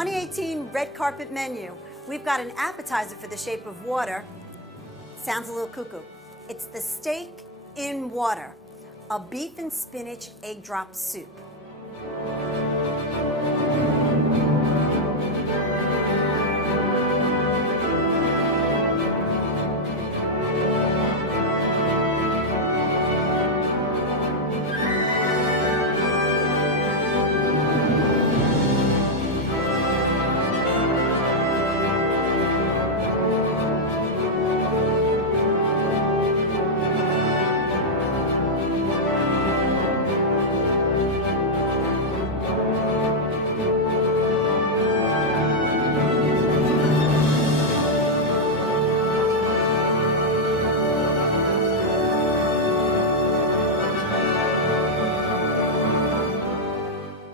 2018 red carpet menu, we've got an appetizer for the shape of water. Sounds a little cuckoo. It's the steak in water, a beef and spinach egg drop soup.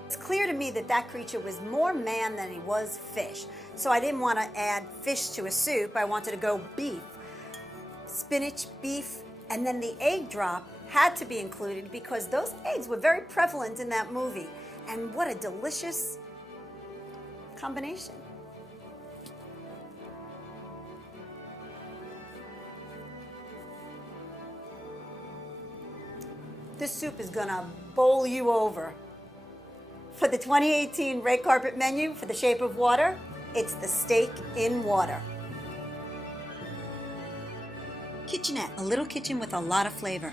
It's clear to me that that creature was more man than he was fish. So I didn't want to add fish to a soup. I wanted to go beef. Spinach, beef, and then the egg drop had to be included because those eggs were very prevalent in that movie. And what a delicious combination. This soup is gonna bowl you over. For the 2018 red carpet menu for the shape of water, it's the steak in water. Kitchenette, a little kitchen with a lot of flavor.